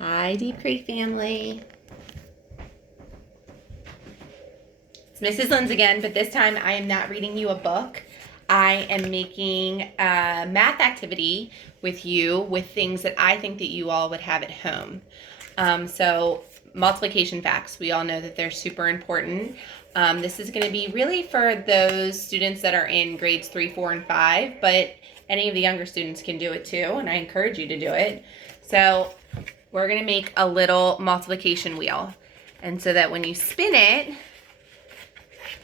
Hi, Deep Creek family. It's Mrs. Linz again, but this time I am not reading you a book. I am making a math activity with you with things that I think that you all would have at home. So multiplication facts, we all know that they're super important. This is going to be really for those students that are in grades 3, 4, and 5, but any of the younger students can do it too, and I encourage you to do it. So we're going to make a little multiplication wheel. And so that when you spin it,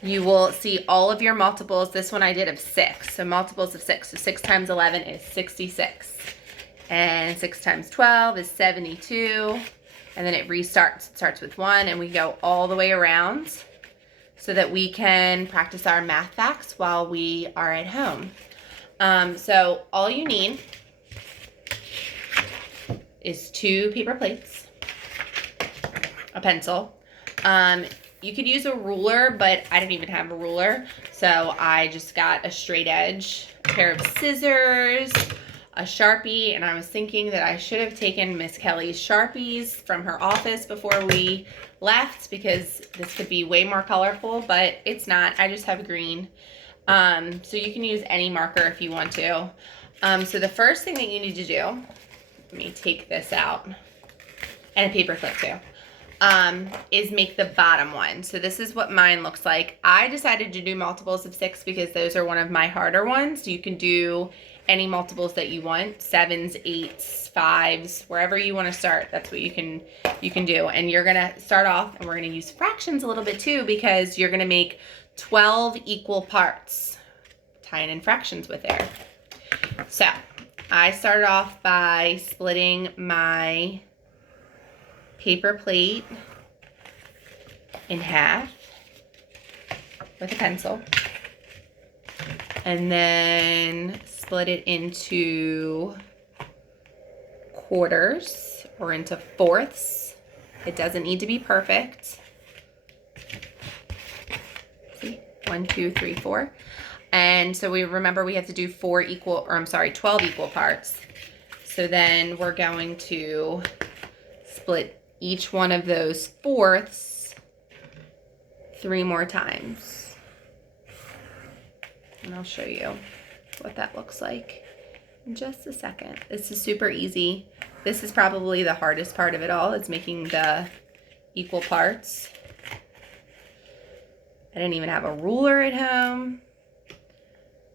you will see all of your multiples. This one I did of 6. So multiples of 6. So 6 times 11 is 66. And 6 times 12 is 72. And then it restarts. It starts with 1, and we go all the way around so that we can practice our math facts while we are at home. So all you need is 2 paper plates, a pencil. You could use a ruler, but I didn't even have a ruler, so I just got a straight edge, a pair of scissors, a Sharpie, and I was thinking that I should have taken Miss Kelly's Sharpies from her office before we left because this could be way more colorful, but it's not. I just have green. So you can use any marker if you want to. So the first thing that you need to do, let me take this out, and a paper clip too. Is make the bottom one. So this is what mine looks like. I decided to do multiples of 6 because those are one of my harder ones. You can do any multiples that you want, 7s, 8s, 5s, wherever you want to start. That's what you can do. And you're gonna start off, and we're gonna use fractions a little bit too because you're gonna make 12 equal parts, tying in fractions with there. So I started off by splitting my paper plate in half with a pencil, and then split it into quarters or into fourths. It doesn't need to be perfect. See, 1, 2, 3, 4. And so we remember we have to do 12 equal parts. So then we're going to split each one of those fourths 3 more times. And I'll show you what that looks like in just a second. This is super easy. This is probably the hardest part of it all, is making the equal parts. I didn't even have a ruler at home,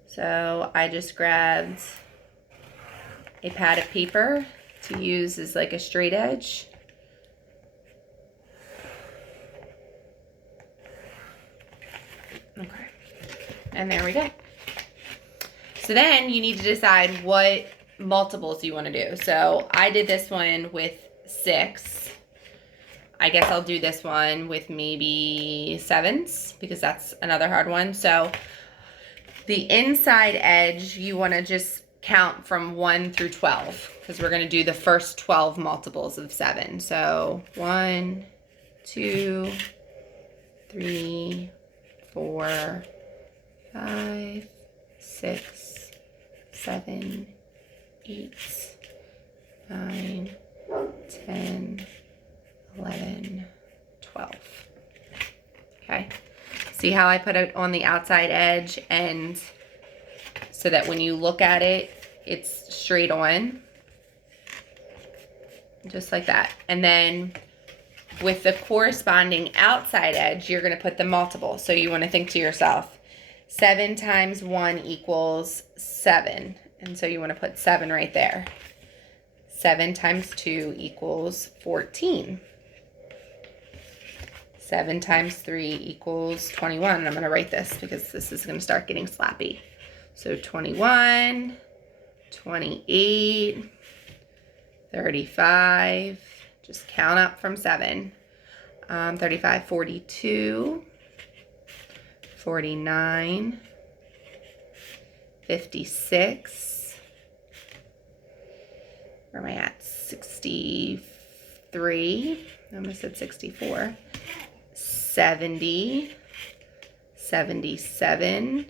so I just grabbed a pad of paper to use as like a straight edge. Okay, and there we go. So then you need to decide what multiples you want to do. So I did this one with 6. I guess I'll do this one with maybe 7s because that's another hard one. So the inside edge, you want to just count from 1 through 12 because we're going to do the first 12 multiples of 7. So 1, 2, 3, 4, 5, 6, 7, 8, 9, 10, 11, 12. Okay. See how I put it on the outside edge, and so that when you look at it, it's straight on. Just like that. And then with the corresponding outside edge, you're going to put the multiple. So you want to think to yourself, 7 times 1 equals 7. And so you want to put 7 right there. 7 times 2 equals 14. 7 times 3 equals 21. And I'm going to write this because this is going to start getting slappy. So 21, 28, 35. Just count up from 7. 35, 42, 49, 56. Where am I at? 63. I almost said 64. 70, 77,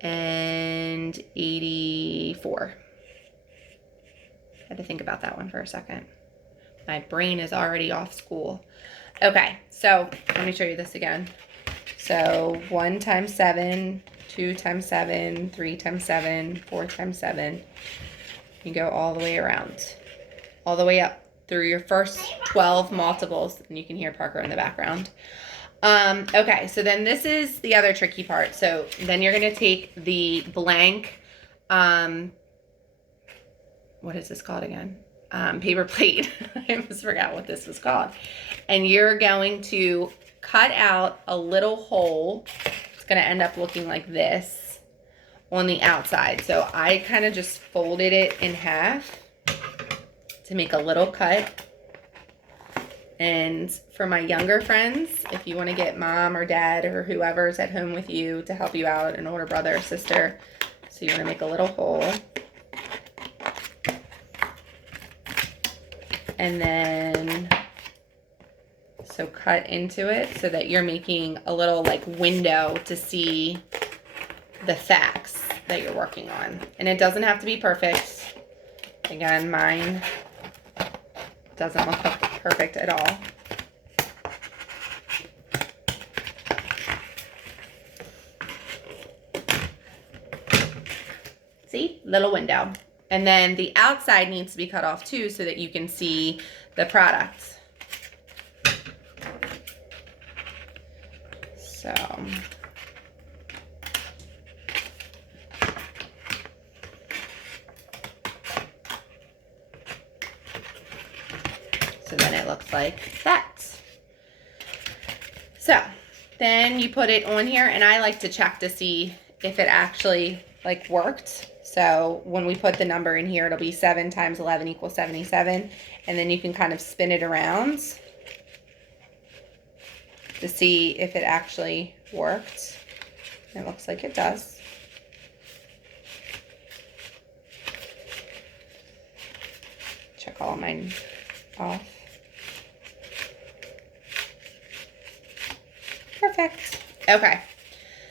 and 84. I had to think about that one for a second. My brain is already off school. Okay, so let me show you this again. So 1 times 7, 2 times 7, 3 times 7, 4 times 7. You go all the way around, all the way up through your first 12 multiples, and you can hear Parker in the background. Okay, so then this is the other tricky part. So then you're going to take the blank, what is this called again? Paper plate. I almost forgot what this was called. And you're going to cut out a little hole. It's going to end up looking like this on the outside. So I kind of just folded it in half to make a little cut. And for my younger friends, if you want to get mom or dad or whoever's at home with you to help you out, an older brother or sister, so you want to make a little hole. And then, so cut into it so that you're making a little like window to see the facts that you're working on. And it doesn't have to be perfect. Again, mine doesn't look perfect at all. See, little window. And then the outside needs to be cut off too so that you can see the product. So then it looks like that. So then you put it on here, and I like to check to see if it actually like worked. So when we put the number in here, it'll be 7 times 11 equals 77. And then you can kind of spin it around to see if it actually worked. It looks like it does. Check all of mine off. Perfect. Okay.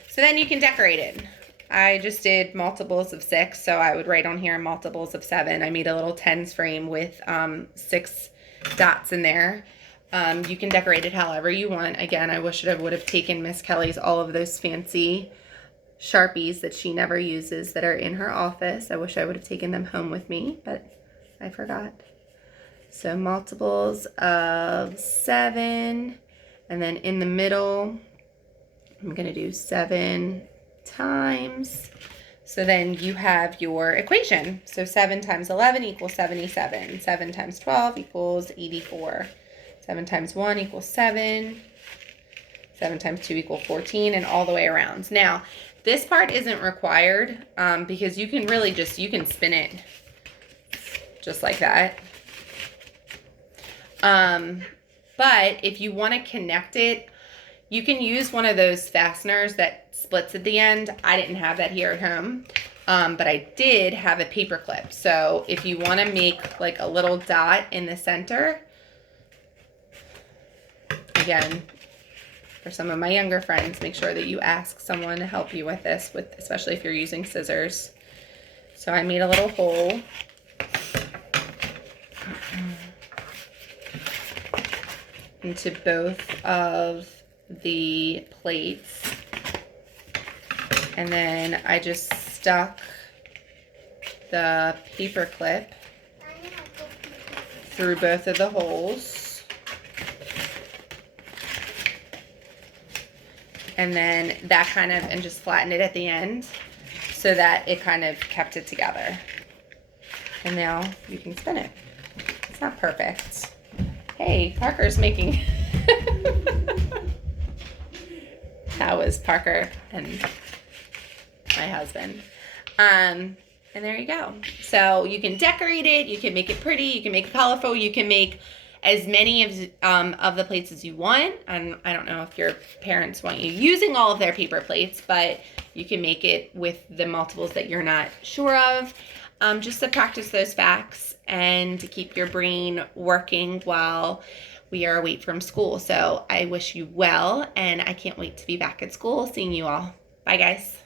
So then you can decorate it. I just did multiples of 6, so I would write on here multiples of 7. I made a little tens frame with 6 dots in there. You can decorate it however you want. Again, I wish I would have taken Miss Kelly's all of those fancy Sharpies that she never uses that are in her office. I wish I would have taken them home with me, but I forgot. So multiples of 7, and then in the middle, I'm going to do 7 times. So then you have your equation. So 7 times 11 equals 77. 7 times 12 equals 84. 7 times 1 equals 7. 7 times 2 equals 14, and all the way around. Now, this part isn't required because you can really just, you can spin it just like that. But if you want to connect it, you can use one of those fasteners that splits at the end. I didn't have that here at home, but I did have a paper clip. So if you want to make like a little dot in the center, again, for some of my younger friends, make sure that you ask someone to help you with this, especially if you're using scissors. So I made a little hole. Into both of the plates, and then I just stuck the paper clip through both of the holes, and then that kind of, and just flattened it at the end so that it kind of kept it together. And now you can spin it. It's not perfect. Hey, Parker's making that was Parker and my husband. And there you go. So you can decorate it, you can make it pretty, you can make it colorful, you can make as many of the plates as you want. And I don't know if your parents want you using all of their paper plates, but you can make it with the multiples that you're not sure of. Just to practice those facts and to keep your brain working while we are away from school. So I wish you well, and I can't wait to be back at school seeing you all. Bye, guys.